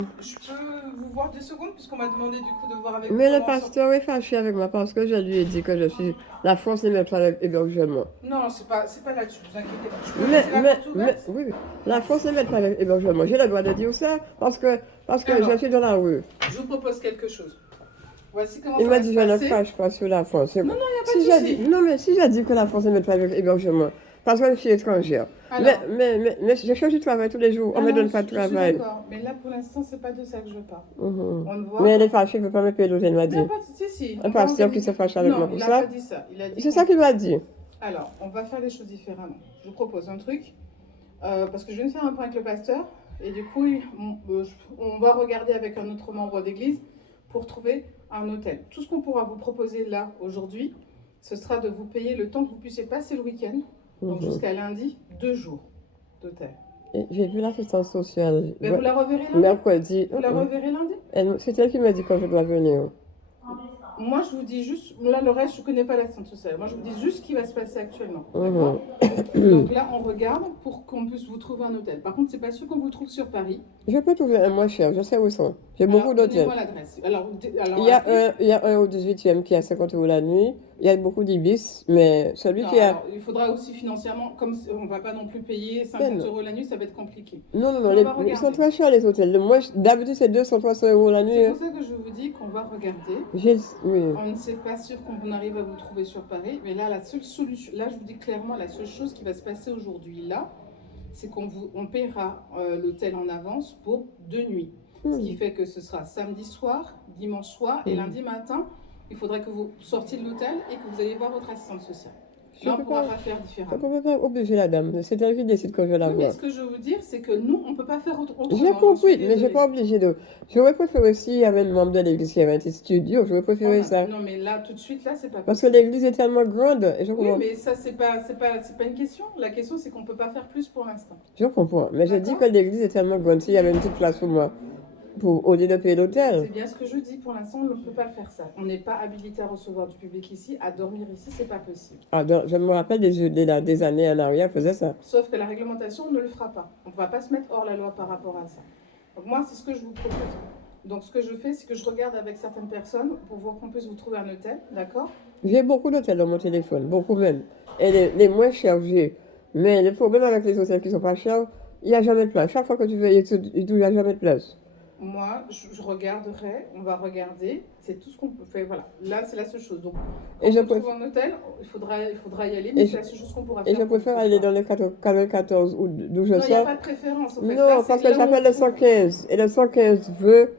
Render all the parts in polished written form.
Je peux vous voir 2 secondes puisqu'on m'a demandé du coup de voir avec vous Mais le comment on sort. pasteur est fâché avec moi parce que je lui ai dit que je suis la France ne met pas l'hébergement. Non, c'est pas là-dessus, vous inquiétez pas. Je peux laisser la porte ouverte? Oui, oui. La France ne met pas l'hébergement. J'ai le droit de dire ça parce que je Alors, suis dans la rue. je vous propose quelque chose. Voici comment Il ça m'a va se dit je ne passer. crache pas sur la France. Non, non, il n'y a pas Si de j'ai dit, souci. non, mais si j'ai dit que la France ne met pas l'hébergement, parce que je suis étrangère. Alors, Mais je cherche du travail tous les jours. On ne me alors, donne pas de je suis travail. d'accord. Mais là, pour l'instant, c'est pas de ça que je parle. Mhm. On ne voit Mais elle pas. est fâchée, il ne veut pas me payer l'hôtel, il m'a Il n'y a dit. pas de souci. Si, Un on va pasteur qui se organiser. fâche avec moi Non, il pour n'a pas ça. dit ça. Il a dit C'est qu'on. ça qu'il m'a dit. Alors, on va faire les choses différemment. Je vous propose un truc. Parce que je viens de faire un point avec le pasteur. Et du coup, on va regarder avec un autre membre d'église pour trouver un hôtel. Tout ce qu'on pourra vous proposer là, aujourd'hui, ce sera de vous payer le temps que vous puissiez passer le week-end, donc Mhm. jusqu'à lundi, 2 jours d'hôtel. Et j'ai vu l'assistance sociale Mais vous la reverrez lundi? mercredi. Vous la reverrez lundi? C'est elle qui m'a dit quand je dois venir. Moi, je vous dis juste, là, le reste, je ne connais pas la santé sociale. Moi, je vous dis juste ce qui va se passer actuellement. Mhm. D'accord? Donc là, on regarde pour qu'on puisse vous trouver un hôtel. Par contre, c'est pas sûr qu'on vous trouve sur Paris. Je peux trouver un moins cher, je sais où ils sont. J'ai Alors, beaucoup d'hôtels. donnez-moi l'adresse. Alors, Il y a un au 18e qui est à 50 euros la nuit. Il y a beaucoup d'ibis, mais celui non, qui a. alors, il faudra aussi financièrement, comme on ne va pas non plus payer 50 Ben, euros la nuit, ça va être compliqué. non, non, non, Mais on va ils sont regarder. très chers les hôtels. D'habitude, c'est 200, 300 euros la nuit. C'est pour ça que je vous dis qu'on va regarder. Oui. On ne sait pas sûr qu'on arrive à vous trouver sur Paris, mais là, la seule solution, là, je vous dis clairement, la seule chose qui va se passer aujourd'hui, là, c'est on paiera l'hôtel en avance pour 2 nuits. Ce qui fait que ce sera samedi soir, dimanche soir et lundi matin. Il faudrait que vous sortiez de l'hôtel et que vous alliez voir votre assistante sociale. Là, on ne pourra pas faire Je différemment. ne peux pas obliger la dame. C'est elle qui décide quand je la Oui, mais vois. ce que je veux vous dire, c'est que nous, on ne peut pas faire autrement. J'ai compris, mais je n'ai pas obligé de. J'aurais préféré s'il y avait un membre de l'église qui avait un petit studio, j'aurais préféré ça. Non, mais là, tout de suite, là, c'est pas Parce que possible. l'église est tellement grande. Et je Oui, comprends. mais ça, c'est pas une question. La question, c'est qu'on ne peut pas faire plus pour l'instant. Je comprends. Mais je dis que l'église est tellement grande. S'il y avait une petite place pour moi, au lieu de payer l'hôtel. C'est bien ce que je dis. Pour l'instant, on ne peut pas le faire ça. On n'est pas habilité à recevoir du public ici, à dormir ici, c'est pas possible. Ah, donc, je me rappelle des années en arrière, je faisais ça. Sauf que la réglementation ne le fera pas. On ne va pas se mettre hors la loi par rapport à ça. Donc moi, c'est ce que je vous propose. Donc ce que je fais, c'est que je regarde avec certaines personnes pour voir qu'on puisse vous trouver un hôtel, d'accord? J'ai beaucoup d'hôtels dans mon téléphone, beaucoup même. Et les moins chers, j'ai. Mais le problème avec les hôtels qui sont pas chers, il n'y a jamais de place. Chaque fois que tu veux, il n'y a jamais de place. Moi, je regarderai, on va regarder, c'est tout ce qu'on peut faire. Voilà, là, c'est la seule chose. Donc, quand on trouve un hôtel, il faudra y aller, mais c'est la seule chose qu'on pourra faire. Et je préfère aller dans le 94 ou d'où je sors. Non, il n'y a sors. pas de préférence, en fait. Non, Là, parce que j'appelle le 115. Et le 115 veut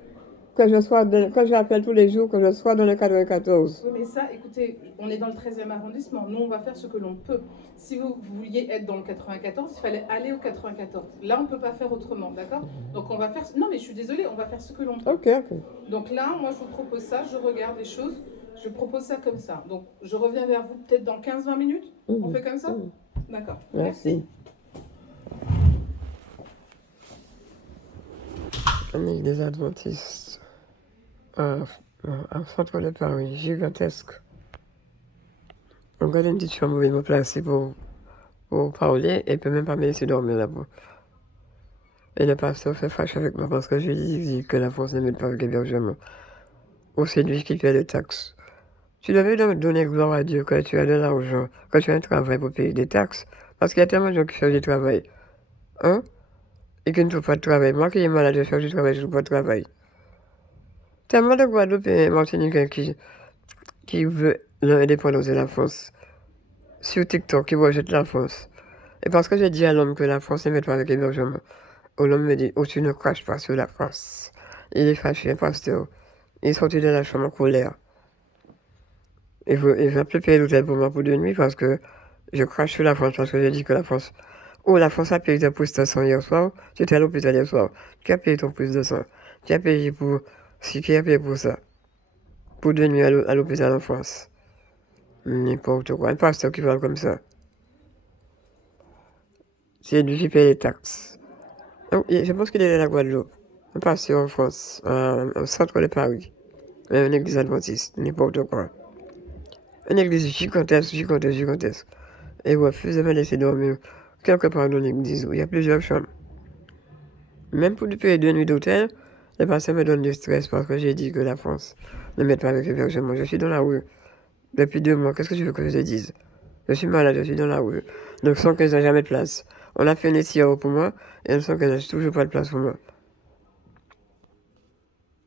que je sois, que j'appelle tous les jours, que je sois dans le 94. Oui, mais ça, écoutez, on est dans le 13e arrondissement. Nous, on va faire ce que l'on peut. Si vous vouliez être dans le 94, il fallait aller au 94. Là, on ne peut pas faire autrement, d'accord? Donc, on va faire... Non, mais je suis désolée, on va faire ce que l'on peut. Ok. Donc là, moi, je vous propose ça. Je regarde les choses. Je propose ça comme ça. Donc, je reviens vers vous peut-être dans 15-20 minutes. On fait comme ça? D'accord. Merci. On est des adventistes. Un centre de Paris gigantesque. On garde une petite chambre où il me placer pour parler et peut même pas me laisser dormir là-bas. Et le pasteur fait fâche avec moi parce que je lui dis que la France ne met pas avec l'hébergement. Ou c'est lui qui paie les taxes. Tu devais donner gloire à Dieu quand tu as de l'argent, quand tu as un travail pour payer des taxes. Parce qu'il y a tellement de gens qui cherchent du travail. Hein? Et qui ne trouvent pas de travail. Moi qui est malade, je cherche du travail, je ne trouve pas de travail. Tellement de Guadeloupéens et Martiniquais qui veulent l'indépendance de la France. Sur TikTok, qui rejettent la France. Et parce que j'ai dit à l'homme que la France ne met pas avec l'hébergement, l'homme me dit, oh, tu ne craches pas sur la France. Il est fâché, un pasteur. Il est sorti de la chambre en colère. Il va plus payer l'hôtel pour moi pour 2 nuits parce que je crache sur la France, parce que j'ai dit que la France... Oh, la France a payé ta prise de sang hier soir. Tu étais à l'hôpital hier soir. Qui a payé ton prise de sang? Qui a payé pour... Qui a payé pour ça? Pour 2 nuits à l'hôpital en France. N'importe quoi. Un pasteur qui parle comme ça. C'est lui qui paye les taxes. Donc, je pense qu'il est de la Guadeloupe. Un pasteur en France, au centre de Paris. Une église adventiste, n'importe quoi. Une église gigantesque, gigantesque, gigantesque. Et il refuse de me laisser dormir quelque part dans l'église où il y a plusieurs chambres. Même pour lui payer 2 nuits d'hôtel, Les patients me donnent du stress parce que j'ai dit que la France ne m'aide pas avec l'hébergement. Je suis dans la rue depuis 2 mois. Qu'est-ce que tu veux que je te dise? Je suis malade, je suis dans la rue. Donc, sans que j'ai jamais de place. On a fait une étire pour moi et sans que j'ai toujours pas de place pour moi.